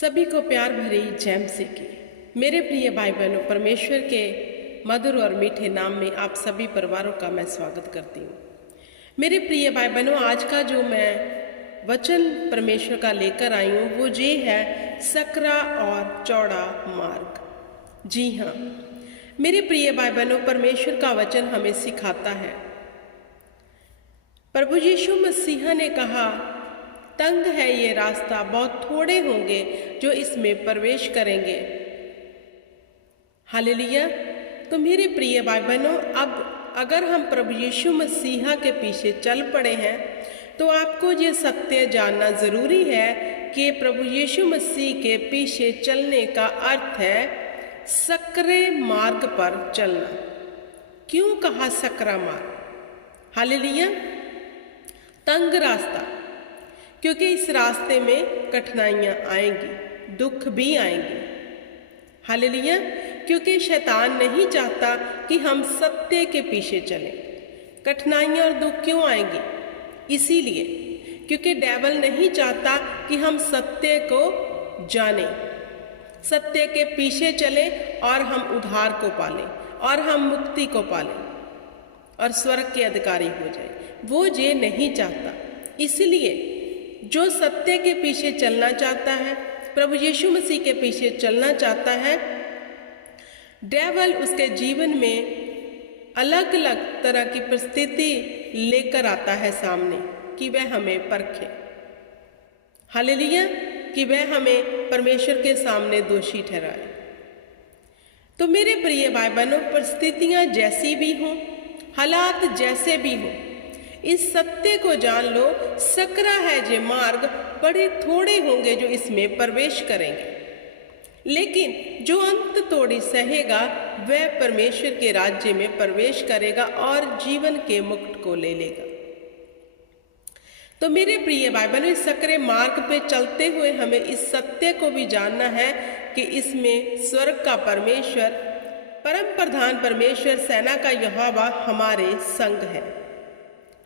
सभी को प्यार भरी जय मसीह की। मेरे प्रिय भाई बहनों, परमेश्वर के मधुर और मीठे नाम में आप सभी परिवारों का मैं स्वागत करती हूँ। मेरे प्रिय भाई बहनों, आज का जो मैं वचन परमेश्वर का लेकर आई हूँ वो ये है सकरा और चौड़ा मार्ग। जी हाँ मेरे प्रिय भाई बहनों, परमेश्वर का वचन हमें सिखाता है। प्रभु यीशु मसीह ने कहा, तंग है ये रास्ता, बहुत थोड़े होंगे जो इसमें प्रवेश करेंगे। हालेलुया। तो मेरे प्रिय भाई बहनों, अब अगर हम प्रभु यीशु मसीह के पीछे चल पड़े हैं तो आपको ये सत्य जानना ज़रूरी है कि प्रभु यीशु मसीह के पीछे चलने का अर्थ है सकरे मार्ग पर चलना। क्यों कहा सकरा मार्ग? हालेलुया। तंग रास्ता, क्योंकि इस रास्ते में कठिनाइयाँ आएंगी, दुख भी आएंगे। हालेलुया। क्योंकि शैतान नहीं चाहता कि हम सत्य के पीछे चलें। कठिनाइयाँ और दुख क्यों आएंगी? इसीलिए क्योंकि डेविल नहीं चाहता कि हम सत्य को जानें, सत्य के पीछे चलें और हम उद्धार को पालें और हम मुक्ति को पालें और स्वर्ग के अधिकारी हो जाएं। वो ये नहीं चाहता। इसलिए जो सत्य के पीछे चलना चाहता है, प्रभु यीशु मसीह के पीछे चलना चाहता है, डेविल उसके जीवन में अलग अलग तरह की परिस्थिति लेकर आता है सामने कि वह हमें परखे। हालेलुया। कि वह हमें परमेश्वर के सामने दोषी ठहराए। तो मेरे प्रिय भाई बहनों, परिस्थितियां जैसी भी हों, हालात जैसे भी हों, इस सत्य को जान लो, सकरा है जे मार्ग, बड़े थोड़े होंगे जो इसमें प्रवेश करेंगे, लेकिन जो अंत तोड़ी सहेगा वह परमेश्वर के राज्य में प्रवेश करेगा और जीवन के मुकुट को ले लेगा। तो मेरे प्रिय भाई बहनों, इस सकरे मार्ग पे चलते हुए हमें इस सत्य को भी जानना है कि इसमें स्वर्ग का परमेश्वर, परम प्रधान परमेश्वर, सेना का यहोवा हमारे संग है।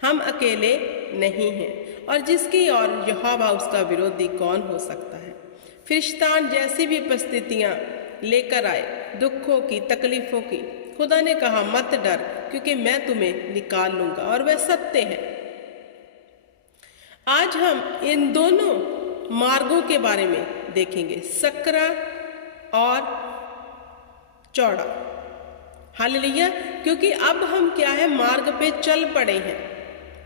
हम अकेले नहीं हैं और जिसकी और यहोवा उसका विरोधी कौन हो सकता है। फिरिश्तान जैसी भी परिस्थितियां लेकर आए, दुखों की, तकलीफों की, खुदा ने कहा मत डर, क्योंकि मैं तुम्हें निकाल लूंगा, और वह सत्य है। आज हम इन दोनों मार्गों के बारे में देखेंगे, सकरा और चौड़ा। हालेलुया। क्योंकि अब हम क्या है, मार्ग पे चल पड़े हैं,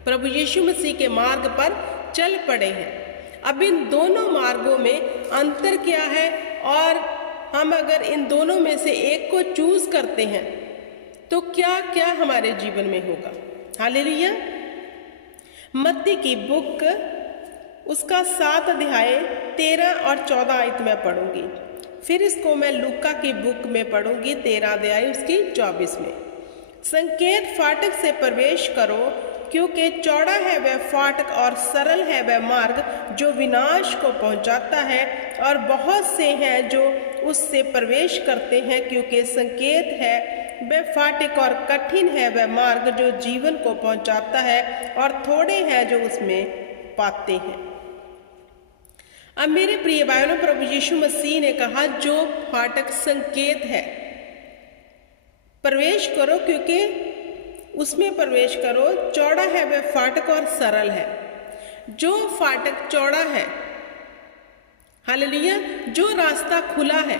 प्रभु यीशु मसीह के मार्ग पर चल पड़े हैं। अब इन दोनों मार्गों में अंतर क्या है, और हम अगर इन दोनों में से एक को चूज करते हैं तो क्या क्या हमारे जीवन में होगा। हालेलुया। मत्ती की बुक, उसका 7 अध्याय 13 और 14 आयत में पढ़ूंगी। फिर इसको मैं लूका की बुक में पढ़ूंगी, 13 अध्याय उसकी 24 में। संकेत फाटक से प्रवेश करो, क्योंकि चौड़ा है वह फाटक और सरल है वह मार्ग जो विनाश को पहुंचाता है, और बहुत से हैं जो उससे प्रवेश करते हैं। क्योंकि संकेत है वह फाटक और कठिन है वह मार्ग जो जीवन को पहुंचाता है, और थोड़े हैं जो उसमें पाते हैं। अब मेरे प्रिय भाइयों, प्रभु यीशु मसीह ने कहा जो फाटक संकेत है, प्रवेश करो, क्योंकि उसमें प्रवेश करो। चौड़ा है वह फाटक और सरल है। जो फाटक चौड़ा है, हालेलुया, जो रास्ता खुला है,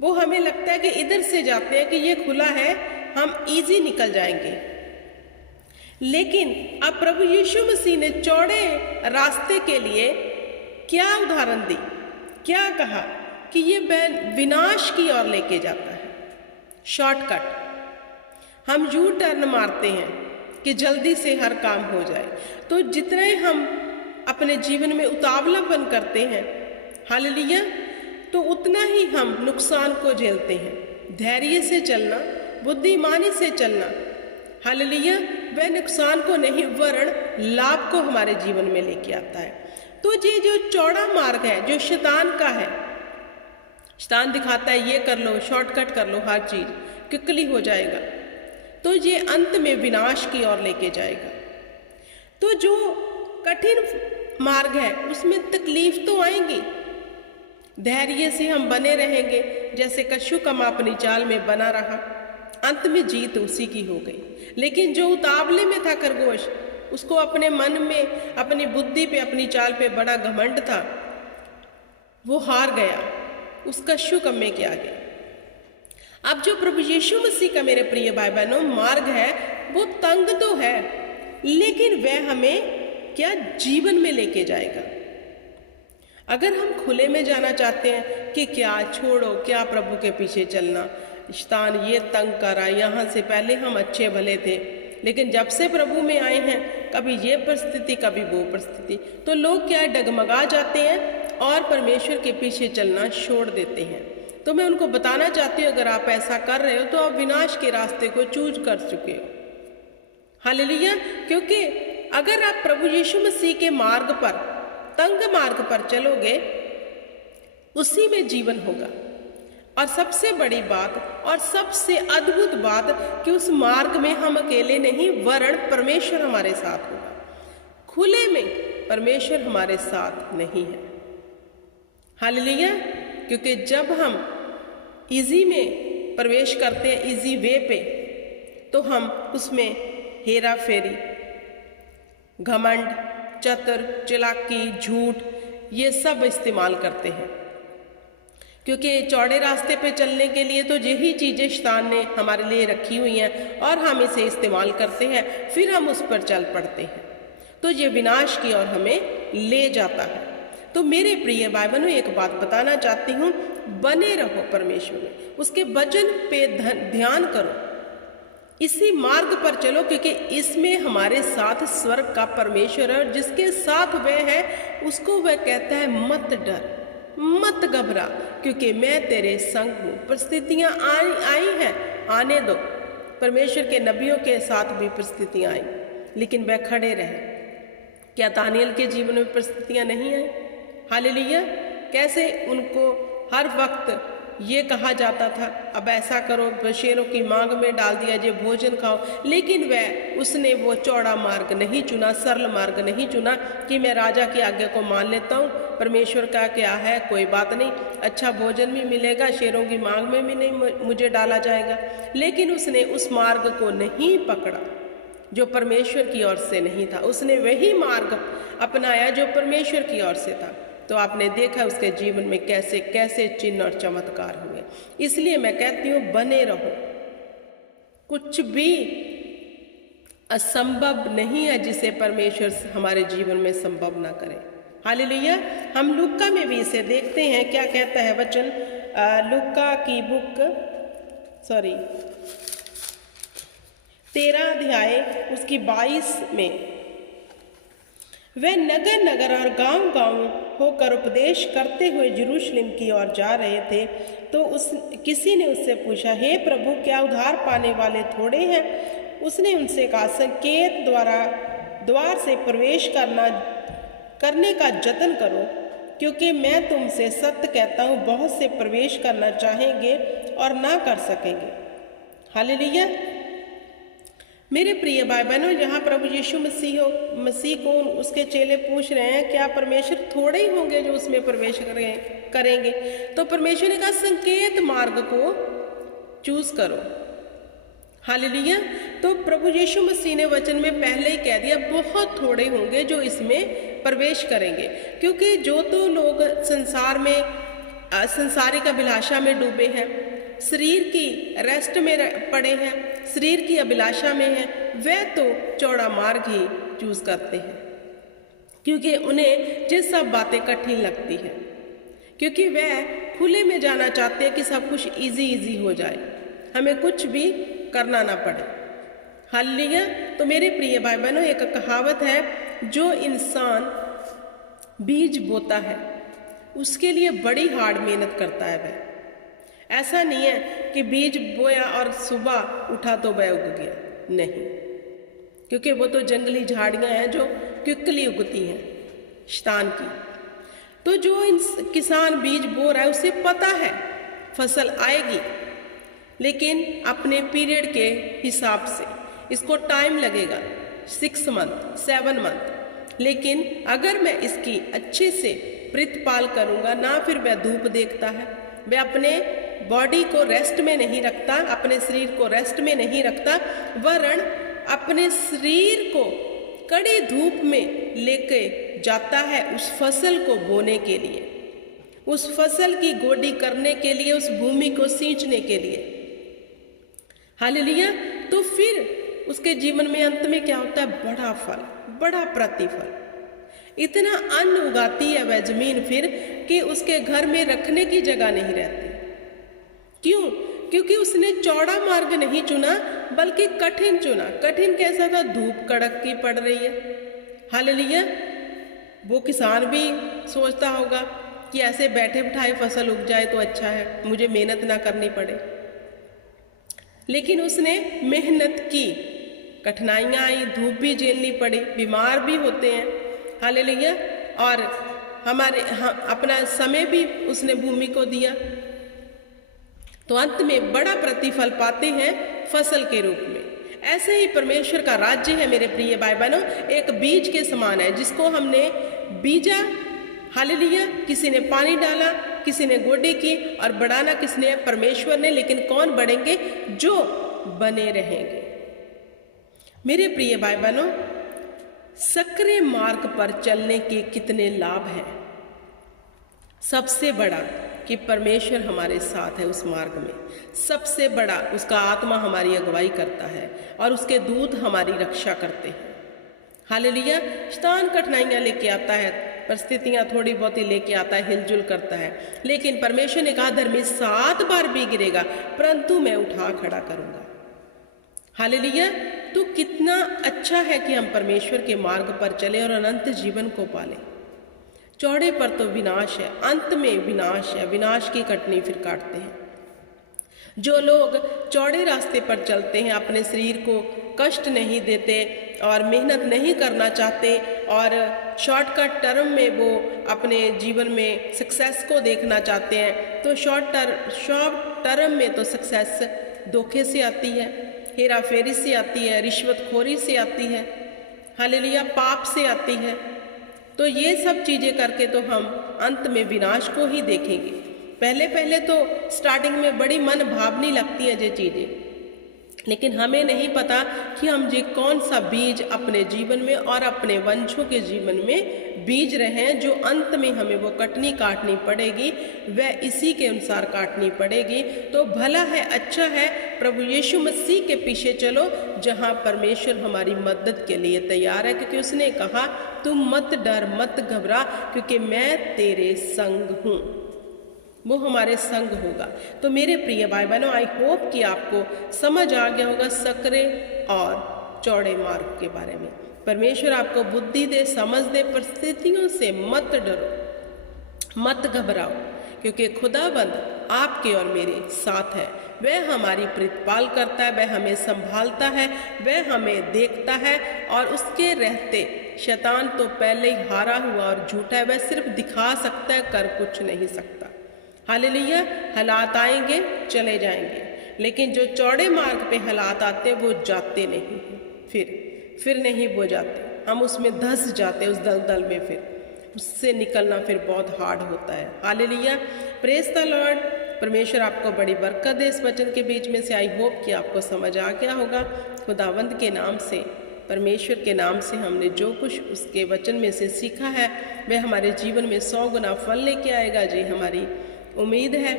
वो हमें लगता है कि इधर से जाते हैं कि ये खुला है, हम इजी निकल जाएंगे। लेकिन अब प्रभु यीशु मसीह ने चौड़े रास्ते के लिए क्या उदाहरण दी, क्या कहा कि ये विनाश की ओर लेके जाता है। शॉर्टकट, हम यू टर्न मारते हैं कि जल्दी से हर काम हो जाए। तो जितने हम अपने जीवन में उतावलापन करते हैं, हालेलुया, तो उतना ही हम नुकसान को झेलते हैं। धैर्य से चलना, बुद्धिमानी से चलना, हालेलुया, वह नुकसान को नहीं वरन लाभ को हमारे जीवन में लेके आता है। तो ये जो चौड़ा मार्ग है, जो शैतान का है, शैतान दिखाता है ये कर लो, शॉर्टकट कर लो, हर चीज क्विकली हो जाएगा, तो ये अंत में विनाश की ओर लेके जाएगा। तो जो कठिन मार्ग है उसमें तकलीफ तो आएंगी, धैर्य से हम बने रहेंगे, जैसे कछुकम्मा अपनी चाल में बना रहा, अंत में जीत उसी की हो गई। लेकिन जो उतावले में था खरगोश, उसको अपने मन में, अपनी बुद्धि पे, अपनी चाल पे बड़ा घमंड था, वो हार गया उस कछुकम्मे के आगे। अब जो प्रभु यीशु मसीह का मेरे प्रिय भाई बहनों मार्ग है, वो तंग तो है, लेकिन वह हमें क्या जीवन में लेके जाएगा। अगर हम खुले में जाना चाहते हैं कि क्या छोड़ो, क्या प्रभु के पीछे चलना, शैतान ये तंग करा, यहाँ से पहले हम अच्छे भले थे, लेकिन जब से प्रभु में आए हैं, कभी ये परिस्थिति कभी वो परिस्थिति, तो लोग क्या डगमगा जाते हैं और परमेश्वर के पीछे चलना छोड़ देते हैं। तो मैं उनको बताना चाहती हूँ, अगर आप ऐसा कर रहे हो तो आप विनाश के रास्ते को चूज कर चुके हो। हालेलुया। क्योंकि अगर आप प्रभु यीशु मसीह के मार्ग पर, तंग मार्ग पर चलोगे, उसी में जीवन होगा। और सबसे बड़ी बात और सबसे अद्भुत बात कि उस मार्ग में हम अकेले नहीं, वरन परमेश्वर हमारे साथ होगा। खुले में परमेश्वर हमारे साथ नहीं है। हालेलुया। क्योंकि जब हम इजी में प्रवेश करते हैं, इजी वे पे, तो हम उसमें हेरा फेरी, घमंड, चतुर, चालाकी, झूठ, ये सब इस्तेमाल करते हैं। क्योंकि चौड़े रास्ते पे चलने के लिए तो यही चीज़ें शैतान ने हमारे लिए रखी हुई हैं और हम इसे इस्तेमाल करते हैं, फिर हम उस पर चल पड़ते हैं, तो ये विनाश की ओर हमें ले जाता है। तो मेरे प्रिय भाई बहनों, एक बात बताना चाहती हूँ, बने रहो परमेश्वर में, उसके वचन पे ध्यान करो, इसी मार्ग पर चलो, क्योंकि इसमें हमारे साथ स्वर्ग का परमेश्वर है, और जिसके साथ वह है उसको वह कहता है मत डर, मत घबरा, क्योंकि मैं तेरे संग हूँ। परिस्थितियाँ आई हैं, आने दो। परमेश्वर के नबियों के साथ भी परिस्थितियाँ आई, लेकिन वह खड़े रहे। क्या दानियल के जीवन में परिस्थितियाँ नहीं आई? हालेलुया। कैसे उनको हर वक्त ये कहा जाता था, अब ऐसा करो, शेरों की मांग में डाल दिया, ये भोजन खाओ, लेकिन उसने वो चौड़ा मार्ग नहीं चुना, सरल मार्ग नहीं चुना कि मैं राजा की आज्ञा को मान लेता हूँ, परमेश्वर का क्या है, कोई बात नहीं, अच्छा भोजन भी मिलेगा, शेरों की मांग में भी नहीं मुझे डाला जाएगा। लेकिन उसने उस मार्ग को नहीं पकड़ा जो परमेश्वर की ओर से नहीं था, उसने वही मार्ग अपनाया जो परमेश्वर की ओर से था। तो आपने देखा उसके जीवन में कैसे कैसे चिन्ह और चमत्कार हुए। इसलिए मैं कहती हूँ, बने रहो, कुछ भी असंभव नहीं है जिसे परमेश्वर हमारे जीवन में संभव ना करे। हालेलुया। हम लूका में भी इसे देखते हैं, क्या कहता है वचन, लूका की बुक 13 अध्याय उसकी 22 में, वह नगर नगर और गांव गांव होकर उपदेश करते हुए यरूशलेम की ओर जा रहे थे, तो किसी ने उससे पूछा, हे प्रभु, क्या उद्धार पाने वाले थोड़े हैं? उसने उनसे कहा, संकेत द्वार से प्रवेश करने का जतन करो, क्योंकि मैं तुमसे सत्य कहता हूँ, बहुत से प्रवेश करना चाहेंगे और ना कर सकेंगे। हालेलुया। मेरे प्रिय भाई बहनों, यहाँ प्रभु यीशु मसीह को उसके चेले पूछ रहे हैं, क्या परमेश्वर थोड़े ही होंगे जो उसमें प्रवेश करेंगे? तो परमेश्वर ने कहा, संकेत मार्ग को चूज करो। हालेलुया। तो प्रभु यीशु मसीह ने वचन में पहले ही कह दिया, बहुत थोड़े होंगे जो इसमें प्रवेश करेंगे, क्योंकि जो तो लोग संसार में संसारिक अभिलाषा में डूबे हैं, शरीर की रेस्ट में पड़े हैं, शरीर की अभिलाषा में हैं, वे तो चौड़ा मार्ग ही चूज करते हैं, क्योंकि उन्हें ये सब बातें कठिन लगती हैं, क्योंकि वह खुले में जाना चाहते हैं कि सब कुछ इजी हो जाए, हमें कुछ भी करना ना पड़े। हालेलुया। तो मेरे प्रिय भाई बहनों, एक कहावत है, जो इंसान बीज बोता है उसके लिए बड़ी हार्ड मेहनत करता है। वह ऐसा नहीं है कि बीज बोया और सुबह उठा तो वह उग गया, नहीं, क्योंकि वो तो जंगली झाड़ियाँ हैं जो क्विकली उगती हैं शैतान की। तो जो किसान बीज बो रहा है उसे पता है फसल आएगी, लेकिन अपने पीरियड के हिसाब से इसको टाइम लगेगा, 6 मंथ 7 मंथ, लेकिन अगर मैं इसकी अच्छे से प्रतिपाल करूँगा, ना फिर वह धूप देखता है। वह अपने बॉडी को रेस्ट में नहीं रखता, अपने शरीर को रेस्ट में नहीं रखता, वरन अपने शरीर को कड़ी धूप में लेके जाता है उस फसल को बोने के लिए, उस फसल की गोडी करने के लिए, उस भूमि को सींचने के लिए। हालेलुया। तो फिर उसके जीवन में अंत में क्या होता है? बड़ा फल, बड़ा प्रतिफल। इतना अन्न उगाती है वह जमीन फिर कि उसके घर में रखने की जगह नहीं रहती। क्यों? क्योंकि उसने चौड़ा मार्ग नहीं चुना बल्कि कठिन चुना। कठिन कैसा था? धूप कड़क की पड़ रही है। हालेलुया। वो किसान भी सोचता होगा कि ऐसे बैठे बिठाए फसल उग जाए तो अच्छा है, मुझे मेहनत ना करनी पड़े। लेकिन उसने मेहनत की, कठिनाइयाँ आई, धूप भी झेलनी पड़ी, बीमार भी होते हैं। हालेलुया। और अपना समय भी उसने भूमि को दिया, तो अंत में बड़ा प्रतिफल पाते हैं फसल के रूप में। ऐसे ही परमेश्वर का राज्य है मेरे प्रिय भाई बहनों, एक बीज के समान है जिसको हमने बीजा। हालेलुया। किसी ने पानी डाला, किसी ने गोडी की, और बढ़ाना किसने? परमेश्वर ने। लेकिन कौन बढ़ेंगे? जो बने रहेंगे। मेरे प्रिय भाई बहनों, सक्रिय मार्ग पर चलने के कितने लाभ हैं। सबसे बड़ा कि परमेश्वर हमारे साथ है उस मार्ग में। सबसे बड़ा, उसका आत्मा हमारी अगुवाई करता है और उसके दूत हमारी रक्षा करते हैं। हालेलुया। शैतान कठिनाइयाँ लेके आता है, परिस्थितियाँ थोड़ी बहुत ही लेके आता है, हिलजुल करता है, लेकिन परमेश्वर ने कहा धर्मी 7 बार भी गिरेगा परंतु मैं उठा खड़ा करूँगा। हालेलुया। तो कितना अच्छा है कि हम परमेश्वर के मार्ग पर चले और अनंत जीवन को पालें। चौड़े पर तो विनाश है, अंत में विनाश है, विनाश की कटनी फिर काटते हैं। जो लोग चौड़े रास्ते पर चलते हैं, अपने शरीर को कष्ट नहीं देते और मेहनत नहीं करना चाहते और शॉर्टकट टर्म में वो अपने जीवन में सक्सेस को देखना चाहते हैं, तो शॉर्ट टर्म में तो सक्सेस धोखे से आती है, हेरा फेरी से आती है, रिश्वतखोरी से आती है। हालेलुया। पाप से आती है। तो ये सब चीज़ें करके तो हम अंत में विनाश को ही देखेंगे। पहले पहले तो स्टार्टिंग में बड़ी मन भावनी लगती है ये चीज़ें, लेकिन हमें नहीं पता कि हम ये कौन सा बीज अपने जीवन में और अपने वंशों के जीवन में बीज रहे हैं, जो अंत में हमें वो कटनी काटनी पड़ेगी, वह इसी के अनुसार काटनी पड़ेगी। तो भला है, अच्छा है, प्रभु यीशु मसीह के पीछे चलो जहाँ परमेश्वर हमारी मदद के लिए तैयार है, क्योंकि उसने कहा तुम मत डर, मत घबरा, क्योंकि मैं तेरे संग हूँ। वो हमारे संग होगा। तो मेरे प्रिय भाई बहनों, आई होप कि आपको समझ आ गया होगा सकरे और चौड़े मार्ग के बारे में। परमेश्वर आपको बुद्धि दे, समझ दे। परिस्थितियों से मत डरो, मत घबराओ, क्योंकि खुदाबंद आपके और मेरे साथ है। वह हमारी प्रतिपाल करता है, वह हमें संभालता है, वह हमें देखता है, और उसके रहते शैतान तो पहले ही हारा हुआ और झूठा है। वह सिर्फ दिखा सकता है, कर कुछ नहीं सकता। हालेलुया। हालात आएंगे, चले जाएंगे, लेकिन जो चौड़े मार्ग पे हालात आते हैं वो जाते नहीं हैं, फिर नहीं वो जाते। हम उसमें धंस जाते हैं, उस दलदल में, फिर उससे निकलना फिर बहुत हार्ड होता है। हालेलुया। Praise the Lord. परमेश्वर आपको बड़ी बरकत दे इस वचन के बीच में से। आई होप कि आपको समझ आ गया होगा। खुदावंद के नाम से, परमेश्वर के नाम से हमने जो कुछ उसके वचन में से सीखा है वह हमारे जीवन में 100 गुना फल लेके आएगा। जी हमारी उम्मीद है,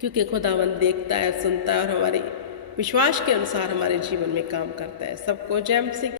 क्योंकि खुदावंद देखता है, सुनता है और हमारे विश्वास के अनुसार हमारे जीवन में काम करता है। सबको जय मसीह।